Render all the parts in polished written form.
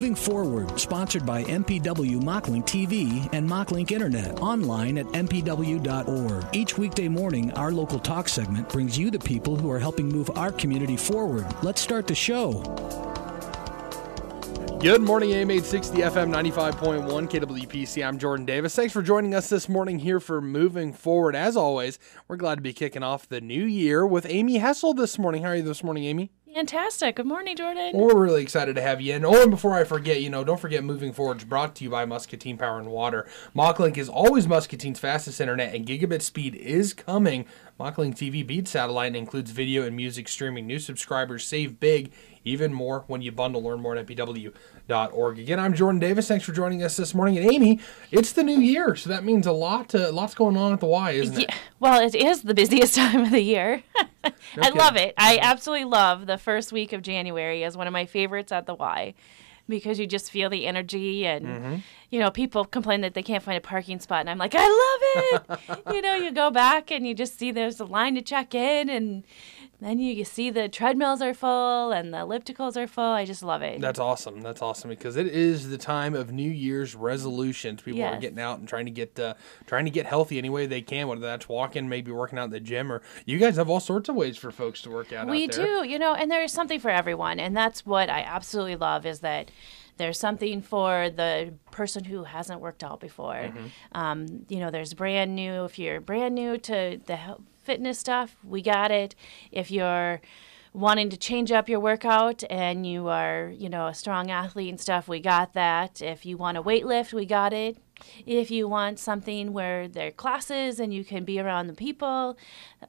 Moving Forward, sponsored by MPW Mocklink TV and Mocklink Internet, online at mpw.org. Each weekday morning, our local talk segment brings you the people who are helping move our community forward. Let's start the show. Good morning, AM 860 FM 95.1 KWPC. I'm Jordan Davis. Thanks for joining us this morning here for Moving Forward. As always, we're glad to be kicking off the new year with Amy Hessel this morning. How are you this morning, Amy? Fantastic. Good morning, Jordan. Well, we're really excited to have you in. Oh, and before I forget, don't forget Moving Forward is brought to you by Muscatine Power and Water. Mocklink is always Muscatine's fastest internet, and gigabit speed is coming. Mocklink TV beats satellite and includes video and music streaming. New subscribers save big, even more when you bundle. Learn more at mpw.org. Again, I'm Jordan Davis. Thanks for joining us this morning. And Amy, it's the new year, so that means lots going on at the Y, isn't it? Well, it is the busiest time of the year. I love it. I absolutely love the first week of January as one of my favorites at the Y, because you just feel the energy and, people complain that they can't find a parking spot. And I'm like, I love it. You go back and you just see there's a line to check in, and then you see the treadmills are full and the ellipticals are full. I just love it. That's awesome. That's awesome, because it is the time of New Year's resolutions. People are getting out and trying to get healthy any way they can, whether that's walking, maybe working out in the gym, or you guys have all sorts of ways for folks to work out. We do, and there's something for everyone. And that's what I absolutely love, is that there's something for the person who hasn't worked out before. There's brand new. If you're brand new to the fitness stuff, we got it. If you're wanting to change up your workout and you are, a strong athlete and stuff, we got that. If you want to weight lift, we got it. If you want something where there are classes and you can be around the people,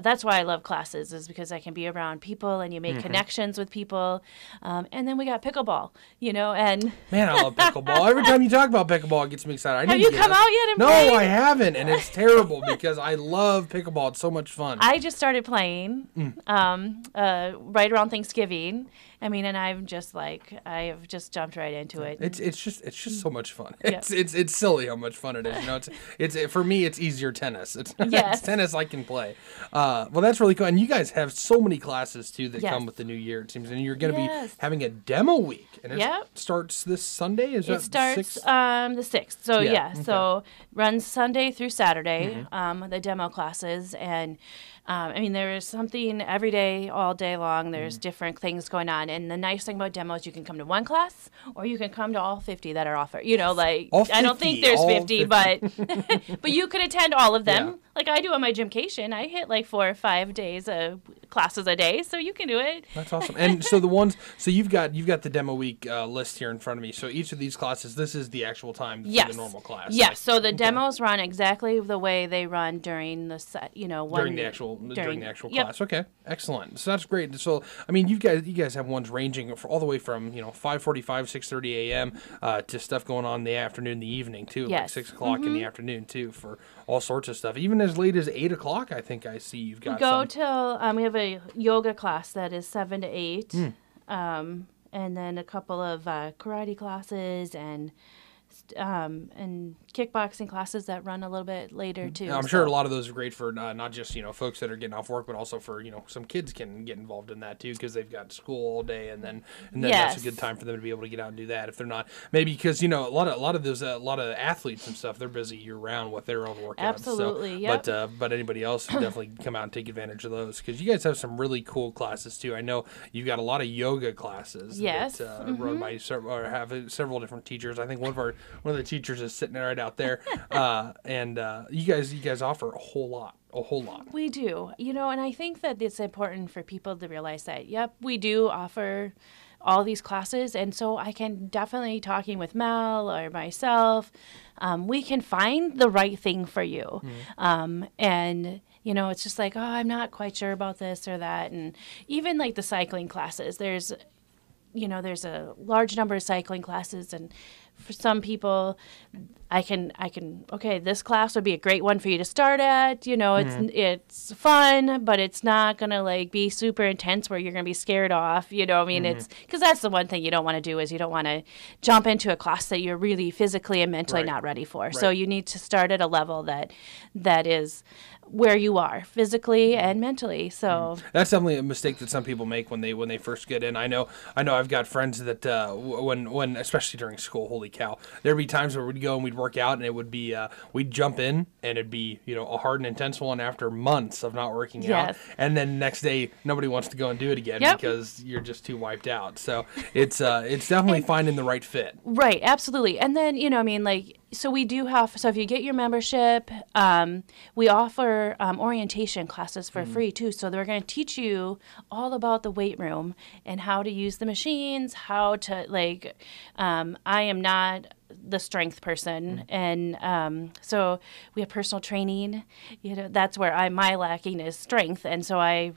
that's why I love classes, is because I can be around people and you make connections with people. And then we got pickleball, and... Man, I love pickleball. Every time you talk about pickleball, it gets me excited. Have you come out yet and played? No, I haven't, and it's terrible because I love pickleball. It's so much fun. I just started playing right around Thanksgiving. And I have just jumped right into it. It's just so much fun. It's silly how much fun it is. It's for me, it's easier tennis. It's tennis I can play. Well, that's really cool. And you guys have so many classes too that come with the new year, it seems. And you're going to be having a demo week, and it starts this Sunday. It starts the 6th. So so runs Sunday through Saturday. The demo classes, and there is something every day, all day long. There's different things going on. And the nice thing about demos, you can come to one class or you can come to all 50 that are offered. I don't think there's 50, but but you could attend all of them. Like I do on my gymcation. I hit 4 or 5 days of classes a day, so you can do it. That's awesome. And so you've got the demo week list here in front of me. So each of these classes, this is the actual time for the normal class. Yes. So the demos run exactly the way they run during the during the actual class. Okay, excellent. So that's great. So you guys have ones ranging all the way from 5:45, 6:30 a.m. To stuff going on in the afternoon, the evening too, like 6 o'clock in the afternoon too, for all sorts of stuff. Even as late as 8 o'clock, I think I see you've got. We go till we have a yoga class that is 7 to 8, and then a couple of karate classes and kickboxing classes that run a little bit later too. I'm sure a lot of those are great for not just folks that are getting off work, but also for some kids can get involved in that too, because they've got school all day, and then that's a good time for them to be able to get out and do that if they're not, maybe because a lot of athletes and stuff, they're busy year round with their own workouts. Absolutely, but anybody else can definitely come out and take advantage of those, because you guys have some really cool classes too. I know you've got a lot of yoga classes that run by or have several different teachers. I think one of the teachers is sitting right out there, and you guys offer a whole lot. We do, and I think that it's important for people to realize that, we do offer all these classes, and so I can definitely, talking with Mel or myself, we can find the right thing for you, and it's just I'm not quite sure about this or that, and even the cycling classes, there's a large number of cycling classes, and for some people, I can, okay, this class would be a great one for you to start at. It's fun, but it's not going to be super intense where you're going to be scared off. It's because that's the one thing you don't want to do, is you don't want to jump into a class that you're really physically and mentally not ready for. Right. So you need to start at a level that is where you are physically and mentally. So that's definitely a mistake that some people make when they first get in. I know I've got friends that when especially during school, holy cow, there'd be times where we'd go and we'd work out and it would be we'd jump in and it'd be a hard and intense one after months of not working out, and then next day nobody wants to go and do it again because you're just too wiped out. So it's definitely finding the right fit. Right, absolutely. And then so we do have, so if you get your membership, we offer orientation classes for free too. So they're going to teach you all about the weight room and how to use the machines, how to I am not the strength person, and so we have personal training. That's where my lacking is strength, and so I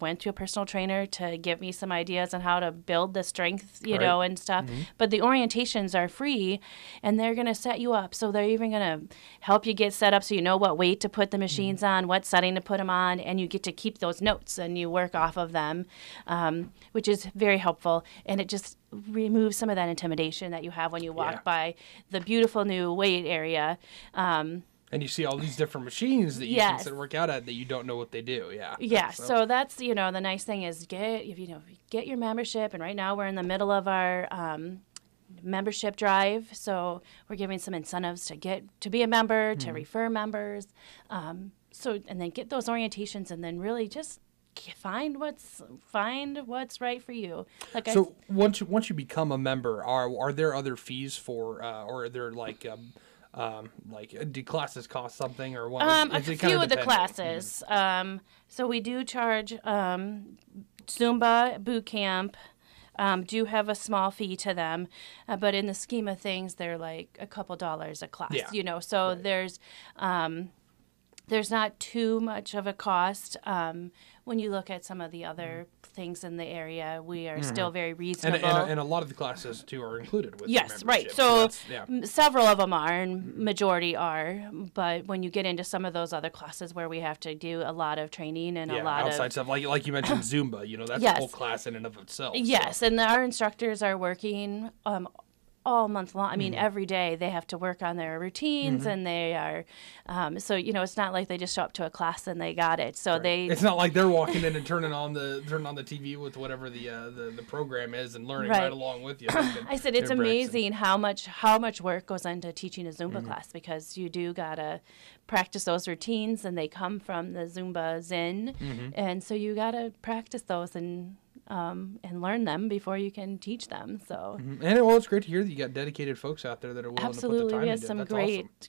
went to a personal trainer to give me some ideas on how to build the strength, and stuff. But the orientations are free, and they're going to set you up. So they're even going to help you get set up so you know what weight to put the machines on, what setting to put them on, and you get to keep those notes and you work off of them, which is very helpful, and it just remove some of that intimidation that you have when you walk by the beautiful new weight area. And you see all these different machines that you can sit and work out at that you don't know what they do. So that's the nice thing is get your membership, and right now we're in the middle of our membership drive, so we're giving some incentives to be a member, to refer members, and then get those orientations, and then really just find what's right for you. Once you become a member, are there other fees for or are there do classes cost something, or what? A few of the classes. So we do charge Zumba boot camp. Do have a small fee to them, but in the scheme of things, they're like a couple dollars a class. So there's not too much of a cost. When you look at some of the other things in the area, we are still very reasonable. And a lot of the classes, too, are included with yes, right. So several of them are, and majority are. But when you get into some of those other classes where we have to do a lot of training and a lot outside stuff, like you mentioned Zumba, that's a whole class in and of itself. Yes, and our instructors are working all month long. I mean, every day they have to work on their routines, and they are, it's not like they just show up to a class and they got it. So it's not like they're walking in and turning on the TV with whatever the program is and learning right along with you. I said it's amazing how much work goes into teaching a Zumba class, because you do gotta practice those routines, and they come from the Zumba Zen, and so you gotta practice those and learn them before you can teach them. So, and it's great to hear that you got dedicated folks out there that are willing to put the time we have into some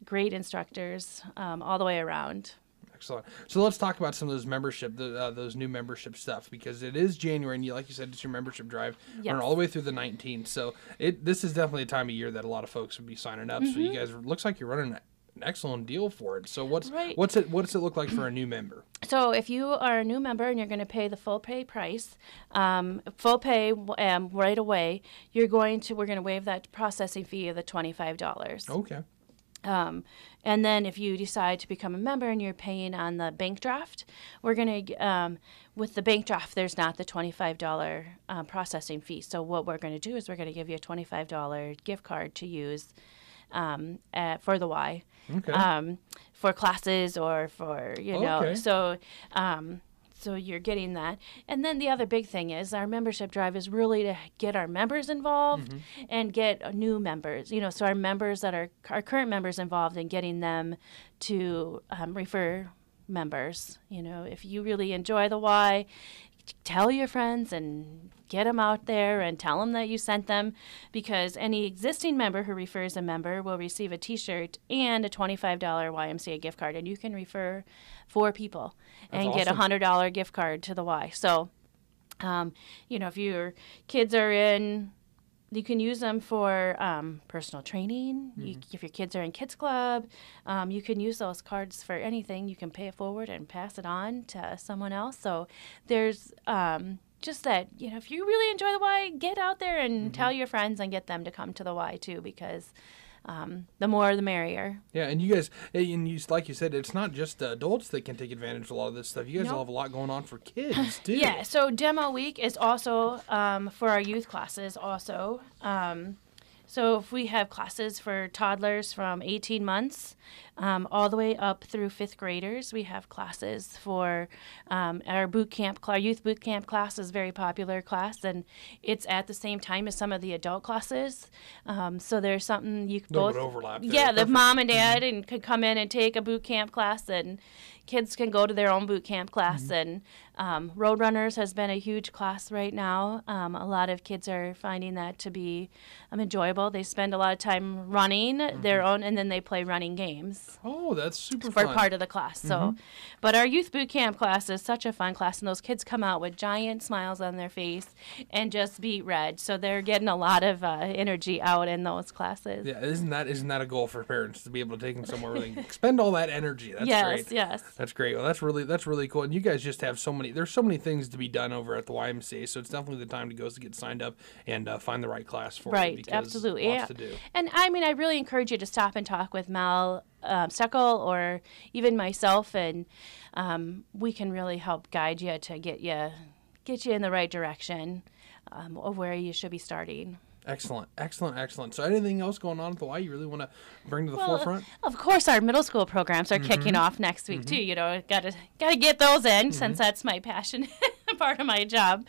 great instructors all the way around. Excellent. So let's talk about some of those those new membership stuff, because it is January, and like you said, it's your membership drive. Running all the way through the 19th. So this is definitely a time of year that a lot of folks would be signing up. So you guys, looks like you're running an excellent deal for it. So what does it look like for a new member? So if you are a new member and you're going to pay the full pay price, full pay right away, we're going to waive that processing fee of the $25. Okay. And then if you decide to become a member and you're paying on the bank draft, we're going to, with the bank draft, there's not the $25 processing fee. So what we're going to do is we're going to give you a $25 gift card to use for the Y. Okay. For classes or for, so you're getting that. And then the other big thing is our membership drive is really to get our members involved and get new members, so our members that are our current members involved in getting them to refer members. If you really enjoy the Y, tell your friends and get them out there and tell them that you sent them, because any existing member who refers a member will receive a T-shirt and a $25 YMCA gift card, and you can refer 4 people and get a $100 gift card to the Y. So, if your kids are in, you can use them for personal training. If your kids are in Kids Club, you can use those cards for anything. You can pay it forward and pass it on to someone else. So there's just that, if you really enjoy the Y, get out there and tell your friends and get them to come to the Y too, because the more the merrier. Yeah, and you guys, like you said, it's not just adults that can take advantage of a lot of this stuff. You guys all have a lot going on for kids too. Yeah, so Demo Week is also for our youth classes also. So if we have classes for toddlers from 18 months all the way up through 5th graders, we have classes for our boot camp. Our youth boot camp class is a very popular class, and it's at the same time as some of the adult classes. So there's something you both overlap there. Yeah, the Perfect. mom and dad and could come in and take a boot camp class, and kids can go to their own boot camp class. And Roadrunners has been a huge class right now. A lot of kids are finding that to be enjoyable. They spend a lot of time running their own, and then they play running games Oh, that's super for fun. part of the class. So, but our youth boot camp class is such a fun class, and those kids come out with giant smiles on their face and just beat red. So they're getting a lot of energy out in those classes. Yeah, isn't that a goal for parents to be able to take them somewhere where they can expend all that energy? That's great. Yes. That's great. Well, that's really cool. And you guys just have there's so many things to be done over at the YMCA, so it's definitely the time to go to get signed up and find the right class for you. Right, Because absolutely. lots Yeah. to do. And I mean, I really encourage you to stop and talk with Mel Steckel or even myself, and we can really help guide you to get you in the right direction of where you should be starting. Excellent. So anything else going on at the Y you really want to bring to the forefront? Of course, our middle school programs are kicking off next week too. You know, gotta get those in since that's my passion, part of my job.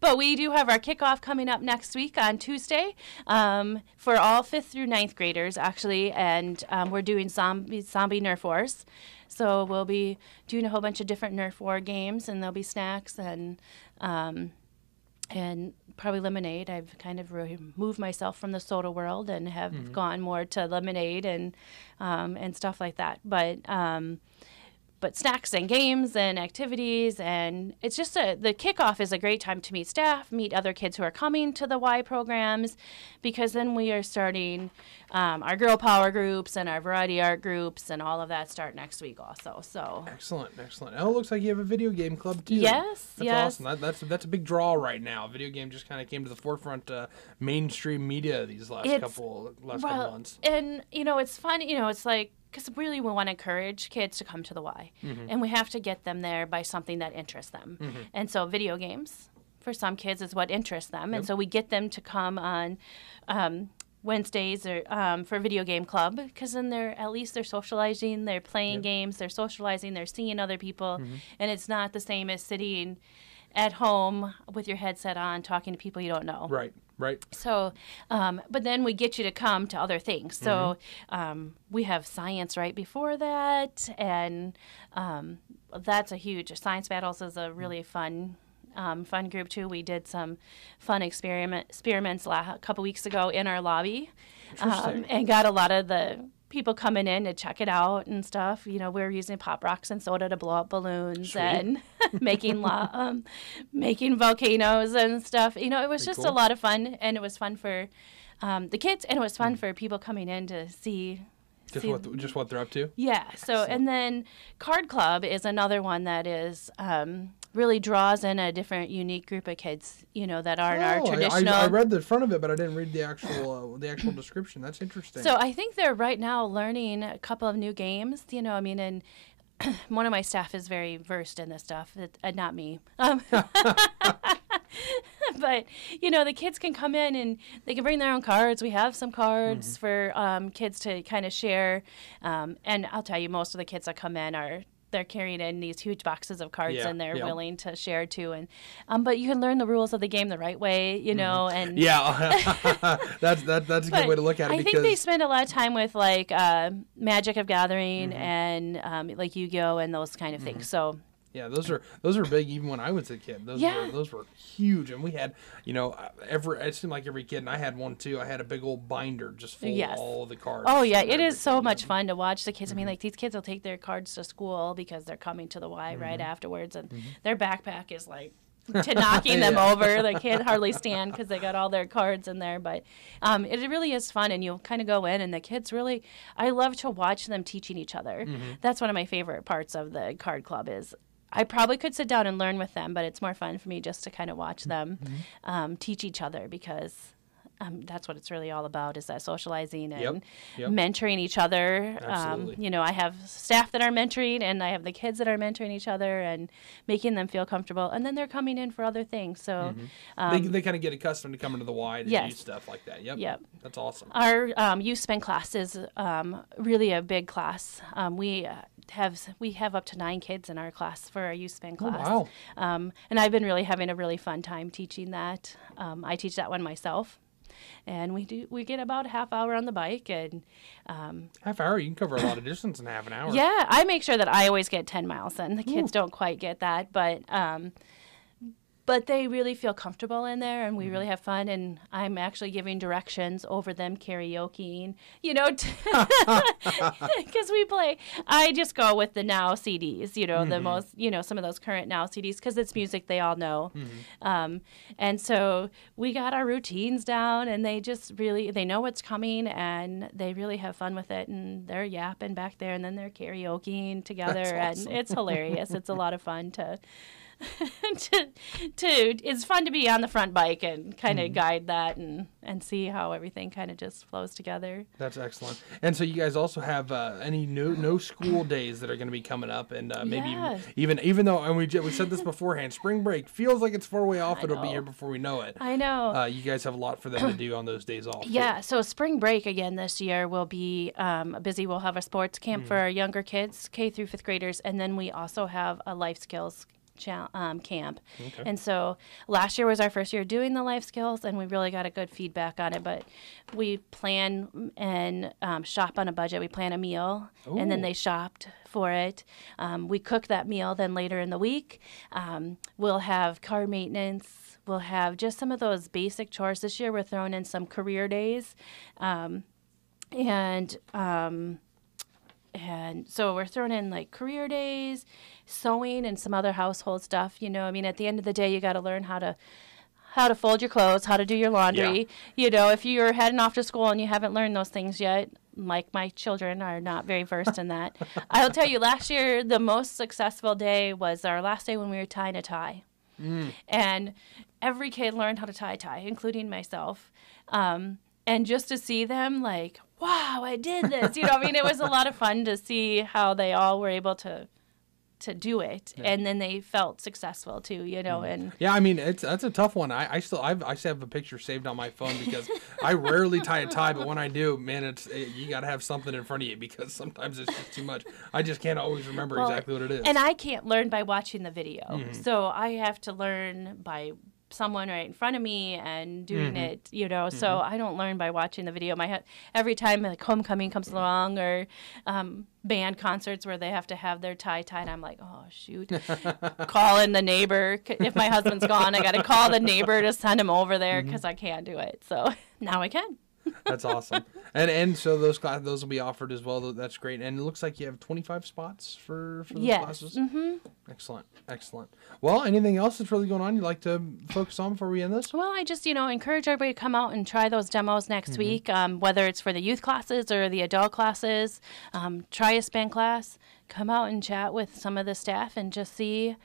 But we do have our kickoff coming up next week on Tuesday for all 5th through 9th graders actually, and we're doing zombie Nerf Wars. So we'll be doing a whole bunch of different Nerf War games, and there'll be snacks and probably lemonade. I've kind of removed myself from the soda world and have gone more to lemonade and stuff like that. But snacks and games and activities, and it's just the kickoff is a great time to meet staff, meet other kids who are coming to the Y programs, because then we are starting our girl power groups and our variety art groups, and all of that start next week also. So Excellent. Oh, it looks like you have a video game club too. Yes. That's awesome. That's a big draw right now. Video game just kind of came to the forefront, mainstream media these last couple months. And it's fun. It's like, because really we want to encourage kids to come to the Y, and we have to get them there by something that interests them. And so video games for some kids is what interests them, and so we get them to come on Wednesdays or for video game club, because then they're socializing, they're playing games, they're socializing, they're seeing other people, and it's not the same as sitting at home with your headset on talking to people you don't know. Right. So, but then we get you to come to other things. So we have science right before that, and that's a huge. Science Battles is a really fun group too. We did some fun experiments a couple weeks ago in our lobby, and got a lot of the people coming in to check it out and stuff. We're using pop rocks and soda to blow up balloons. Sweet. And making volcanoes and stuff. It was just a lot of fun, and it was fun for the kids, and it was fun for people coming in to see. Just what they're up to. Yeah. So, and then Card Club is another one that is really draws in a different, unique group of kids, that aren't our traditional. I read the front of it, but I didn't read the actual description. That's interesting. So I think they're right now learning a couple of new games. And one of my staff is very versed in this stuff. Not me. But, the kids can come in and they can bring their own cards. We have some cards for kids to kind of share. And I'll tell you, most of the kids that come in they're carrying in these huge boxes of cards, and they're willing to share too. And but you can learn the rules of the game the right way, and that's a good way to look at it. I think they spend a lot of time with like Magic of Gathering and like Yu-Gi-Oh and those kind of things. So. Yeah, those are big. Even when I was a kid, those were huge, and we had it seemed like every kid, and I had one too. I had a big old binder just full of all the cards. Oh yeah, it is so much fun to watch the kids. I mean, like these kids will take their cards to school because they're coming to the Y right afterwards, and their backpack is like to knocking them over. They can't hardly stand because they got all their cards in there. But it really is fun, and you'll kind of go in, and the kids really. I love to watch them teaching each other. That's one of my favorite parts of the Card Club is. I probably could sit down and learn with them, but it's more fun for me just to kind of watch them teach each other, because that's what it's really all about, is that socializing and Yep. mentoring each other. Absolutely. I have staff that are mentoring, and I have the kids that are mentoring each other and making them feel comfortable. And then they're coming in for other things. So They kind of get accustomed to coming to the Y and do stuff like that. Yep. That's awesome. Our youth spend class is really a big class. We have up to 9 kids in our class for our youth spend class. Oh, wow. And I've been really having a really fun time teaching that. I teach that one myself. And we get about a half hour on the bike, and Half hour, you can cover a lot of distance in half an hour. yeah, I make sure that I always get 10 miles in. The kids don't quite get that, but they really feel comfortable in there, and we really have fun. And I'm actually giving directions over them karaokeing, because we play. I just go with the Now CDs, the most, some of those current Now CDs, because it's music they all know. And so we got our routines down, and they know what's coming, and they really have fun with it. And they're yapping back there, and then they're karaokeing together, That's awesome. and it's hilarious. It's a lot of fun to it's fun to be on the front bike and kind of guide that and see how everything kind of just flows together. That's excellent. And so you guys also have any no school days that are going to be coming up, and maybe even though, and we said this beforehand, spring break feels like it's far way off. It'll be here before we know it. I know. You guys have a lot for them to do on those days off. Yeah, so spring break again this year will be busy. We'll have a sports camp for our younger kids, K through 5th graders, and then we also have a life skills camp. Okay. And so last year was our first year doing the life skills, and we really got a good feedback on it. But we plan and shop on a budget. We plan a meal, and then they shopped for it. We cook that meal. Then later in the week, we'll have car maintenance. We'll have just some of those basic chores. This year we're throwing in some career days, and so we're throwing in like career days, sewing, and some other household stuff. At the end of the day, you got to learn how to fold your clothes, how to do your laundry. If you're heading off to school and you haven't learned those things yet, like my children are not very versed in that. I'll tell you, last year, the most successful day was our last day when we were tying a tie. And every kid learned how to tie a tie, including myself. And just to see them like, wow, I did this. It was a lot of fun to see how they all were able to do it, and then they felt successful too, and that's a tough one. I still have a picture saved on my phone because I rarely tie a tie, but when I do, man, you got to have something in front of you because sometimes it's just too much. I just can't always remember exactly what it is. And I can't learn by watching the video, so I have to learn by someone right in front of me and doing it, so I don't learn by watching the video. Every time like homecoming comes along or band concerts where they have to have their tie tied, I'm like, oh shoot, calling the neighbor. If my husband's gone, I got to call the neighbor to send him over there because I can't do it. So now I can. That's awesome. And so those will be offered as well. That's great. And it looks like you have 25 spots for those classes. Excellent. Well, anything else that's really going on you'd like to focus on before we end this? Well, I just, encourage everybody to come out and try those demos next week, whether it's for the youth classes or the adult classes. Try a spin class. Come out and chat with some of the staff and just see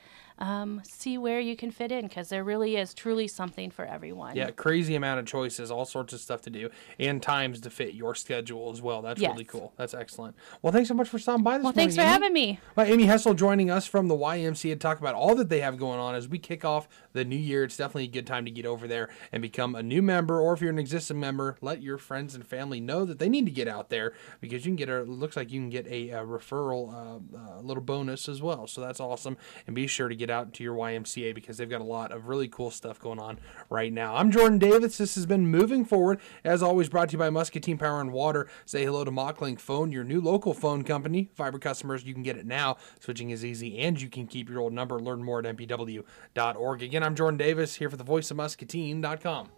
where you can fit in, because there really is truly something for everyone. Yeah, crazy amount of choices, all sorts of stuff to do, and times to fit your schedule as well. That's really cool. That's excellent. Well, thanks so much for stopping by this morning. Thanks for having me. Well, Amy Hessel joining us from the YMCA to talk about all that they have going on as we kick off the new year. It's definitely a good time to get over there and become a new member, or if you're an existing member, let your friends and family know that they need to get out there, because you can looks like you can get a referral little bonus as well. So that's awesome. And be sure to get out to your YMCA because they've got a lot of really cool stuff going on right now. I'm Jordan Davis. This has been Moving Forward, as always brought to you by Muscatine Power and Water. Say hello to Mocklink Phone, your new local phone company. Fiber customers, you can get it now. Switching is easy, and you can keep your old number. Learn more at mpw.org. Again, I'm Jordan Davis here for the voice of Muscatine.com.